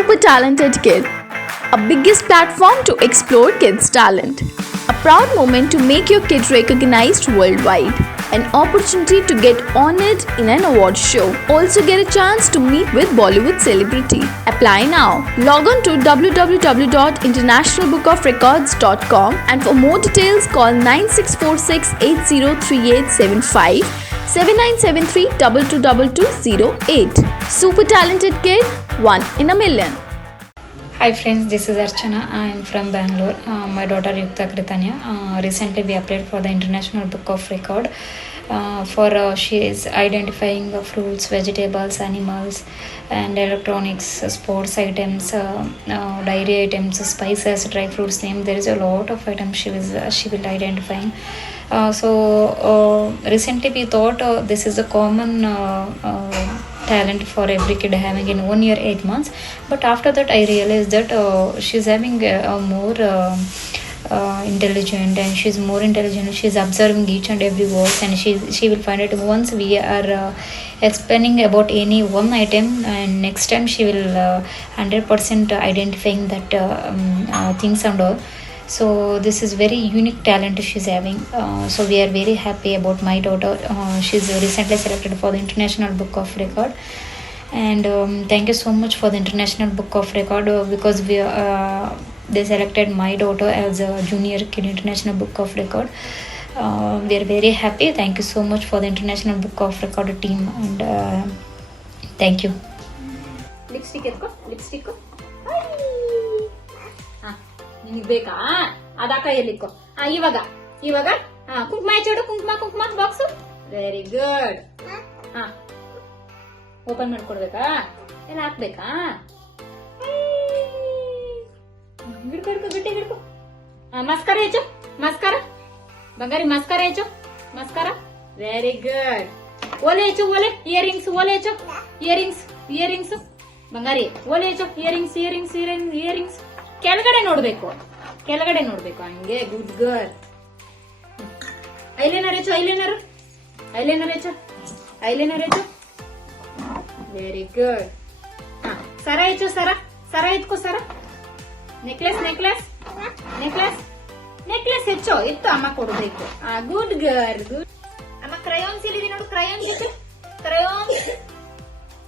Super Talented Kid, a biggest platform to explore kids' talent. A proud moment to make your kid recognized worldwide. An opportunity to get honored in an award show. Also get a chance to meet with Bollywood celebrity. Apply now. Log on to www.internationalbookofrecords.com and for more details call 9646 803875 7973 222208. Super Talented Kid, one in a million. Hi friends, this is Archana. I am from Bangalore. My daughter Yukta Kritanya. Recently we applied for the International Book of Record. She is identifying fruits, vegetables, animals and electronics, sports items, dairy items, spices, dry fruits name. There is a lot of items she will identifying. Recently we thought this is a common talent for every kid having in 1 year 8 months, but after that I realized that she's having a more intelligent, and she's more intelligent. She's observing each and every word, and she will find it once we are explaining about any one item, and next time she will 100% identifying that things and all. So this is very unique talent she's having. So we are very happy about my daughter. She's recently selected for the International Book of Record, and thank you so much for the International Book of Record because they selected my daughter as a junior kid International Book of Record. We are very happy. Thank you so much for the International Book of Record team, and thank you. Lipstick ನಿನಗೆ ಬೇಕಾ? ಅದ ಕೈಯಲ್ಲಿ ಇಟ್ಕೋ. ಇವಾಗ ಕುಂಕುಮ ಹಚ್ಚೋಡು. ಕುಂಕುಮ box. Very good. Open ಮಾಡ್ಕೊಡ್ಬೇಕಾ? ಎಲ್ಲ ಹಾಕ್ಬೇಕಾ? ಗಟ್ಟಿ ಹಿಡ್ಕೊ. ಮಸ್ಕಾರ ಹೆಚ್ಚು. ಮಸ್ಕಾರ ಬಂಗಾರಿ, ಮಸ್ಕಾರ ಹೆಚ್ಚು. ಮಸ್ಕಾರ. Very good. ಓಲೆ ಹೆಚ್ಚು. ಓಲೆ ಇಯರಿಂಗ್ಸ್. ಓಲೆ ಹೆಚ್ಚು. ಇಯರಿಂಗ್ಸ್ ಬಂಗಾರಿ. ಓಲೆ ಹೆಚ್ಚು. ಇಯರಿಂಗ್ಸ್ ಕೆಳಗಡೆ ನೋಡ್ಬೇಕು. ಹಂಗೆ. Good girl. ಐಲೈನರ್ ಹೆಚ್ಚು. Very good. ಸರ ಹೆಚ್ಚು. ಸರ ಎತ್ಕೋ. ಸರ. ನೆಕ್ಲೆಸ್ ಹೆಚ್ಚು. ಎತ್ತು ಅಮ್ಮ ಕೊಡ್ಬೇಕು. Good girl. ಗುಡ್. ಅಮ್ಮ ಕ್ರಯೋನ್ಸ್ ಎಲ್ಲಿದೆ ನೋಡು.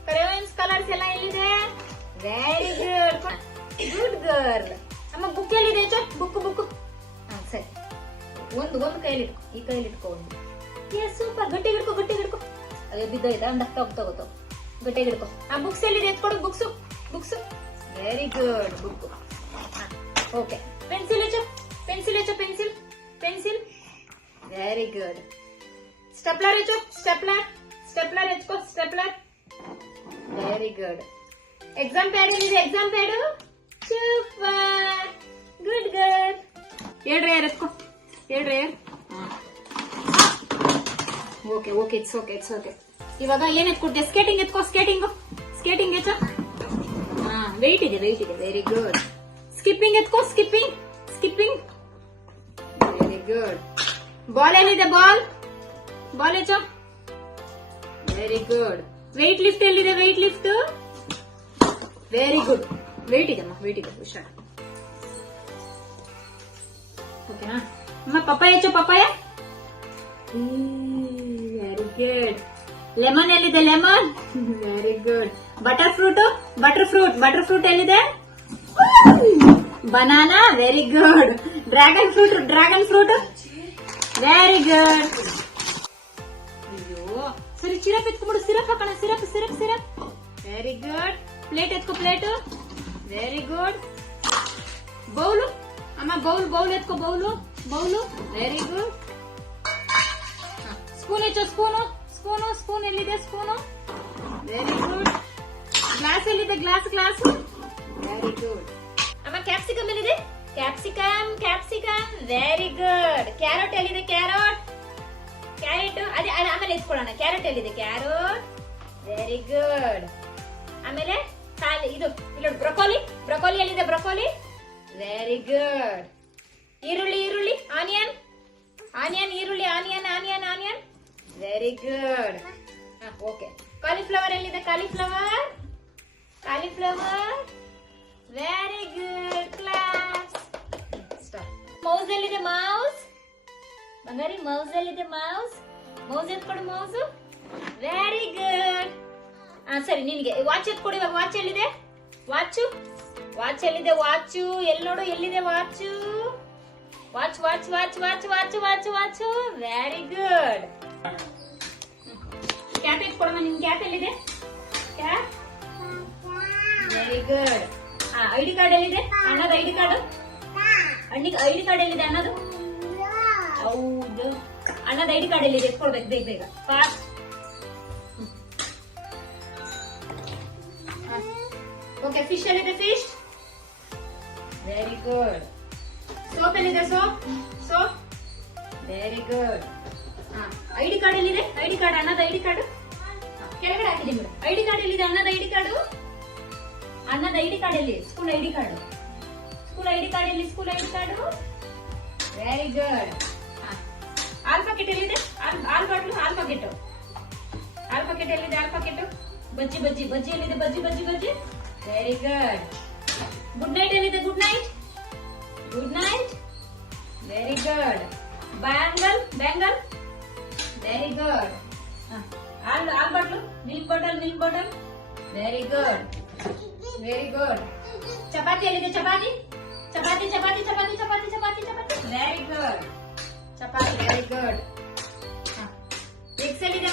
ಕ್ರಯೋನ್ಸ್ ಕಲರ್ಸ್ ಎಲ್ಲ ಎಲ್ಲಿದೆ? Very good girl. ಅಮ್ಮ ಬುಕ್ ಎಲ್ಲಿದೆ? ಬುಕ್. ಸರಿ. ಒಂದು ಕೈಯಲ್ಲಿ ಇಟ್ಕೊ. ಈ ಕೈಯಲ್ಲಿ ಇಟ್ಕೊ ಒಂದು. ಸೂಪರ್. ಗಟ್ಟಿ ಹಿಡ್ಕೊ. ಅದೇ ಬಿದ್ದೋಯ್ತಾ? ತಗೋ. ಗಟ್ಟಿ ಹಿಡ್ಕೊ. ಬುಕ್ಸ್ ಎಲ್ಲಿದೆ? ಎತ್ಕೊಡು. Books. Very good. Book. Okay. Pencil ಹೆಚ್ಚು. ಪೆನ್ಸಿಲ್. Very good. ಸ್ಟೆಪ್ಲರ್ ಹೆಚ್ಚು. ಸ್ಟೆಪ್ಲರ್ ಹೆಚ್ಕೊ. Very good. ಎಕ್ಸಾಮ್ ಪ್ಯಾಡ್ ಎಲ್ಲಿದೆ? Exam pad. Super. Good girl. ಹೇಳ್ರಿ ಎತ್ಕೊ. ಓಕೆ. It's okay. ಇವಾಗ ಏನ್ ಎತ್ಕೊಟ್ಟೆ? ಸ್ಕೇಟಿಂಗ್ ಎತ್ಕೊ. ಸ್ಕೇಟಿಂಗ್ ಹೆಚ್ಚು. ವೆಯ್ಟ್ ಇದೆ. Very good. ಸ್ಕಿಪ್ಪಿಂಗ್ ಎತ್ಕೊ. ಸ್ಕಿಪ್ಪಿಂಗ್. Very good. ಬಾಲ್ ಎಲ್ಲಿದೆ? ಬಾಲ್ ಹೆಚ್ಚು. Very good. ವೆಯ್ಟ್ ಲಿಫ್ಟ್ ಎಲ್ಲಿದೆ? Weight lift. Very good. Weight ಇದೆ. ಹುಷಾರ್. ಓಕೆನಾ? ಅಮ್ಮ ಪಪ್ಪಾಯ ಹೆಚ್ಚು. Very good. ಲೆಮನ್ ಎಲ್ಲಿದೆ? Lemon. Very good. Butter fruit ಎಲ್ಲಿದೆ? Banana. Very good. Dragon fruit. Very good. ಅಯ್ಯೋ ಸರಿ. ಸಿರಪ್ ಎತ್ಕೊಬಿಡು. ಸಿರಪ್ ಹಾಕೋಣ. ಸಿರಪ್. Very good. ಪ್ಲೇಟ್ ಎತ್ಕೊ. ಪ್ಲೇಟ್. Very good. ಬೌಲು. ಅಮ್ಮ ಬೌಲ್ ಎತ್ಕೊ. ಬೌಲು. Very good. ಸ್ಪೂನ್ ಹೆಚ್ಚು. ಸ್ಪೂನ್ ಎಲ್ಲಿದೆ? ಸ್ಪೂನು. Very good. ಗ್ಲಾಸ್ ಎಲ್ಲಿದೆ? ಗ್ಲಾಸ್. Very good. ಅಮ್ಮ ಕ್ಯಾಪ್ಸಿಕಮ್ ಎಲ್ಲಿದೆ? ಕ್ಯಾಪ್ಸಿಕಮ್. Very good. ಕ್ಯಾರೆಟ್ ಎಲ್ಲಿದೆ? ಕ್ಯಾರೆಟ್. ಅದೇ ಆಮೇಲೆ ಎತ್ಕೊಳ್ಳೋಣ. ಕ್ಯಾರೆಟ್ ಎಲ್ಲಿದೆ? ಕ್ಯಾರೆಟ್. Very good. ಆಮೇಲೆ ಇದು ಬ್ರೊಕೋಲಿ ಎಲ್ಲಿದೆ? ಬ್ರೊಕೋಲಿ. Very good. ಈರುಳ್ಳಿ. ಆನಿಯನ್. ಈರುಳ್ಳಿ. Onion. Very good. Okay. Cauliflower ಎಲ್ಲಿದೆ? ಕಾಲಿಫ್ಲವರ್. ಹಂಗಾರಿ ಮೌಸ್ ಎಲ್ಲಿದೆ? ಮೌಸ್ ಎತ್ಕೊಡು ಮೌಸ್. Very good. ಸರಿ, ನಿನ್ಗೆ ವಾಚ್ ಎತ್ಕೊಡಿ. ಇವಾಗ ವಾಚ್ ಎಲ್ಲಿದೆ? ವಾಚ್ ಎಲ್ಲಿದೆ? ವಾಚು ಎಲ್ಲಿ ನೋಡು, ಎಲ್ಲಿದೆ watch? Watch watch watch watch watch watch watch. Very good. Cap ಎತ್ಕೊಡಮ್ಮ. ನಿನ್ ಕ್ಯಾಪ್ ಎಲ್ಲಿದೆ? Cap. Very good. ID card ಎಲ್ಲಿದೆ? ಅಣ್ಣದ ಐಡಿ ಕಾರ್ಡ್. ಐಡಿ ಕಾರ್ಡ್ ಎಲ್ಲಿದೆ ಅಣ್ಣದು? ಹೌದು, ಅಣ್ಣದ ಐಡಿ ಕಾರ್ಡ್ ಎಲ್ಲಿದೆ? ಎತ್ಕೊಳ್ಬೇಕು ಬೇಗ ಬೇಗ, ಫಾಸ್ಟ್. ಓಕೆ, ಫಿಶ್ ಎಲ್ಲಿದೆ? ಫಿಶ್. Very good. ಸೋಪ್ ಎಲ್ಲಿದೆ? Soap. Very good. ID card ಎಲ್ಲಿದೆ? ಐಡಿ ಕಾರ್ಡ್, ಅಣ್ಣದ ಐಡಿ ಕಾರ್ಡ್ ಕೆಳಗಡೆ ಹಾಕಿದ್ದೀನಿ ಬಿಡು. ಐಡಿ ಕಾರ್ಡ್ ಎಲ್ಲಿದೆ? ಅಣ್ಣದ ಐಡಿ ಕಾರ್ಡ್ ಎಲ್ಲಿ? ಸ್ಕೂಲ್ ಐಡಿ ಕಾರ್ಡ್ ಎಲ್ಲಿ? School ID card. Very good. ಹಾಲ್ ಪಾಕೆಟ್ ಎಲ್ಲಿದೆ? ಹಾಲ್ ಬಾಟ್ಲು, ಹಾಲ್ ಪಾಕೆಟ್ ಎಲ್ಲಿದೆ? ಹಾಲ್ ಪಾಕೆಟ್. ಬಜ್ಜಿ ಎಲ್ಲಿದೆ? Bajji. Very good. Good Knight ಎಲ್ಲಿದೆ? Good Knight. Very good. Bangle. Very good. ಹಾಲ್ bottle, milk bottle. Very good. Chapati ಎಲ್ಲಿದೆ? Chapati. Very good. Chapati. Very good. Eggs ಎಲ್ಲಿದೆ?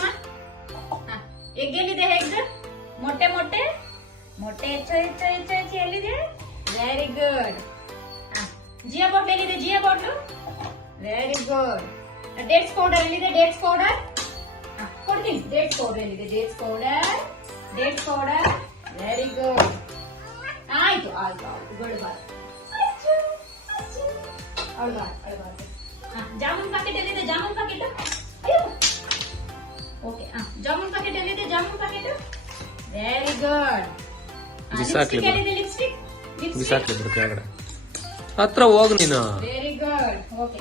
ಎಗ್ ಎಲ್ಲಿದೆ? ಎಗ್. ಮೊಟ್ಟೆ ಹೆಚ್ಚು ಎಲ್ಲಿದೆ? Very good. ಜಿಯಾ ಬಾಟ್ಲ್ ಎಲ್ಲಿದೆ? Jiya bottle. Very good. Dates powder ಎಲ್ಲಿದೆ? ಡೇಟ್ಸ್ ಪೌಡರ್ ಕೊಡ್ತೀನಿ. ಡೇಟ್ಸ್ ಪೌಡರ್ ಎಲ್ಲಿದೆ? Dates powder. Very good. ಆಯ್ತು. ಅಳ್ಬಾರ್ದು. ಜಾಮೂನ್ ಪ್ಯಾಕೆಟ್ ಎಲ್ಲಿದೆ? Jamun packet. Okay, jamun packet ಎಲ್ಲಿದೆ? Jamun packet. Very good. Lipstick ಎಲ್ಲಿದೆ? ಲಿಪ್ಸ್ಟಿಕ್. ಹತ್ರ ಹೋಗ್ ನೀನು. Very good. Okay.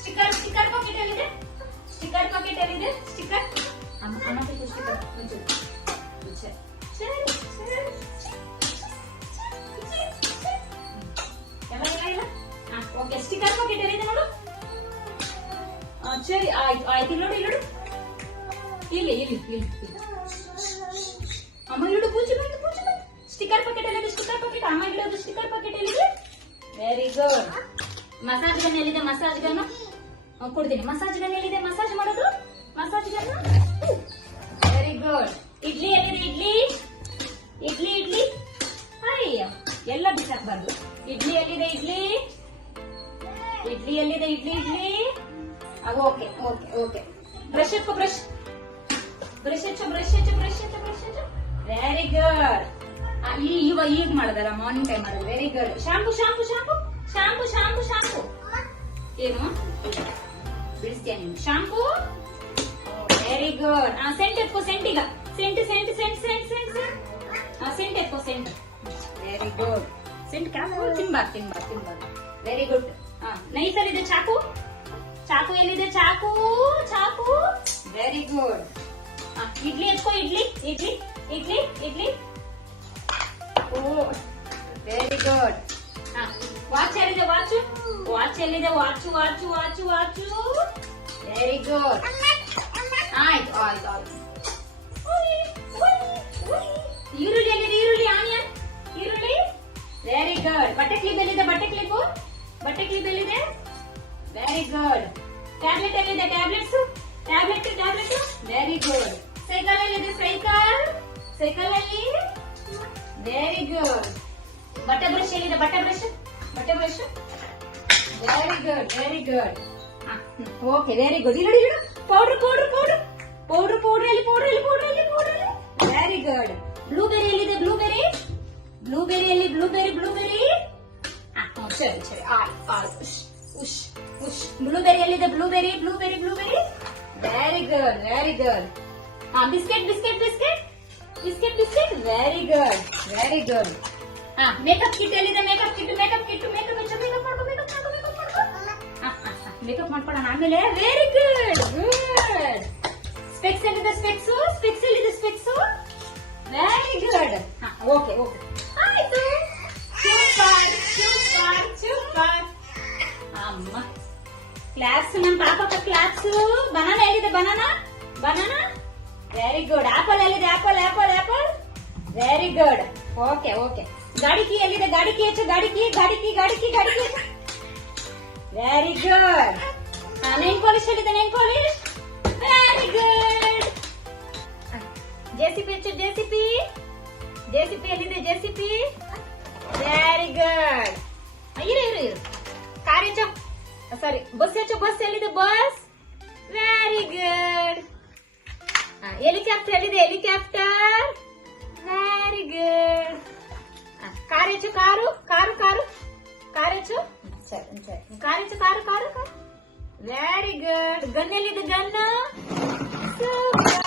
Sticker packet ಎಲ್ಲಿದೆ? ಸ್ಟಿಕ್ಕರ್. ಅಮ್ಮ ಸ್ಟಿಕ್ಕರ್. ಓಕೆ, ಸ್ಟಿಕ್ಕರ್ ಪಾಕೆಟ್ ಎಲ್ಲಿದೆ ನೋಡು. ಸರಿ, ಆಯ್ತು. ಇಲ್ಲಿ ನೋಡು. ಇಲ್ಲಿ ಅಮ್ಮ ಇಡು. ಪೂಜೆ ಸ್ಟಿಕ್ಕರ್ ಪಾಕೆಟ್ ಎಲ್ಲಿದೆ? ಅಮ್ಮ ಇಡೋದು ಸ್ಟಿಕ್ಕರ್ ಪಾಕೆಟ್ ಎಲ್ಲಿದೆ? Very good. ಮಸಾಜ್ ಗನ್ ಎಲ್ಲಿದೆ? ಮಸಾಜ್ ಗನ್ ಕೊಡ್ತೀನಿ. ಮಸಾಜ್ ಗನ್ ಎಲ್ಲಿದೆ? ಮಸಾಜ್ ಮಾಡೋದು massage gun. Very good. Idli ಎಲ್ಲಿದೆ? ಇಡ್ಲಿ. ಅಯ್ಯ, ಎಲ್ಲ ಬಿಸಾಕ್ಬಾರ್ದು. ಇಡ್ಲಿ ಎಲ್ಲಿದೆ? ಇಡ್ಲಿ ಎಲ್ಲಿದೆ? ಇಡ್ಲಿ. ಓಕೆ. ಬ್ರಷ್ ಎತ್ಕೋ. ಬ್ರಷ್ ಹೆಚ್ಚು. Very good. ಈಗ ಮಾಡಿದಾರ ಮಾರ್ನಿಂಗ್ ಟೈಮ್ ಮಾಡೋದು. Very good. ಶಾಂಪು. ಏನು ಬಿಡಿಸ್ತೀಯ ನೀನು? ಶಾಂಪು. Very good. ಸೆಂಟ್ ಎತ್ಕೋ. ಸೆಂಟ್ ಈಗ ಸೆಂಟ್ ಎತ್ಕೋ. Very good. ಸೆಂಟ್ ತಿನ್ಬಾರ್ದು. Very good. ನೈಫ್ ಎಲ್ಲಿದೆ? ಚಾಕು ಎಲ್ಲಿದೆ? ಚಾಕು. Very good. ಇಡ್ಲಿ ಎತ್ಕೋ. ಇಡ್ಲಿ. ಓ, ವೆರಿ ಗುಡ್. ವಾಚ್ ಎಲ್ಲಿದೆ? ವಾಚ್ ಎಲ್ಲಿದೆ? ವಾಚು. Very good. ಆಯ್ತು. ಈರುಳ್ಳಿ ಎಲ್ಲಿದೆ? ಆನಿಯನ್. Very good. ಬಟ್ಟೆ ಕ್ಲಿಪ್ ಎಲ್ಲಿದೆ? ಬಟ್ಟೆ ಕ್ಲಿಪ್ ಎಲ್ಲಿದೆ? Very good. ಟ್ಯಾಬ್ಲೆಟ್ ಎಲ್ಲಿದೆ? ಟ್ಯಾಬ್ಲೆಟ್. Very good. ಸೈಕಲ್ ಎಲ್ಲಿದೆ? ಸೈಕಲ್ ಅಲ್ಲಿ. Very good. ಬಟ್ಟೆ ಬ್ರಷ್ ಎಲ್ಲಿದೆ? ಬಟ್ಟೆ brush. Very good. Okay, very good. ಇಲ್ಲಿ ಪೌಡರ್ ಎಲ್ಲಿ? Very good. ಬ್ಲೂಬೆರಿ ಎಲ್ಲಿದೆ? ಬ್ಲೂಬೆರಿ. ಸರಿ. ಬ್ಲೂಬೆರಿ ಎಲ್ಲಿದೆ? Blueberry. Very good. Biscuit. Very good. Makeup kit ಎಲ್ಲಿದೆ? ಮೇಕಪ್ ಮಾಡ್ಕೊಡೋಣ ಆಮೇಲೆ. Very good. ಸ್ಪೆಕ್ಸ್ ಎಲ್ಲಿದೆ? ಸ್ಪೆಕ್ಸ್. Very good. ಓಕೆ. ಆಯ್ತು. ಸೂಪರ್. ಅಮ್ಮ ಕ್ಲಾಪ್ಸ್ ನಮ್ಮ ಪಾಪಕ್ಕ ಕ್ಲಾಪ್ಸ್. ಬನಾನಾ ಎಲ್ಲಿದೆ? Banana banana. Very good. Apple ಎಲ್ಲಿದೆ? Apple apple apple. Very good. Okay okay. ಗಾಡಿ ಕೀ ಎಲ್ಲಿದೆ? ಗಾಡಿ ಕೀ ಹೆಚ್ಚು. ಗಾಡಿ ಕೀ ಗಾಡಿ ಕೀ ಗಾಡಿ ಕೀ ಗಾಡಿ key. Very good. Nail polish ಎಲ್ಲಿದೆ? Nail polish. Very good. JCB ಹೆಚ್ಚು. ಜೆಸಿಪಿ ಜೆಸಿಪಿ ಎಲ್ಲಿದೆ? ಜೆಸಿಪಿ. Very good. ಇರು ಇರು ಇರು. ಕಾರ್ ಹೆಚ್ಚು. ಸಾರಿ, ಬಸ್ ಹೆಚ್ಚು. ಬಸ್ ಎಲ್ಲಿದೆ? ಬಸ್. Very good. ಹೆಲಿಕಾಪ್ಟರ್ ಎಲ್ಲಿದೆ? ಹೆಲಿಕಾಪ್ಟರ್. Very good. ಕಾರ್ ಹೆಚ್ಚು. ಕಾರು ಕಾರು ಕಾರು ಕಾರ್ ಹೆಚ್ಚು. ಸರಿ ಸರಿ. ಕಾರ್ ಹೆಚ್ಚು. Car car car. Very good. Gun ಎಲ್ಲಿದೆ? ಗನ್. ಸೂಪರ್.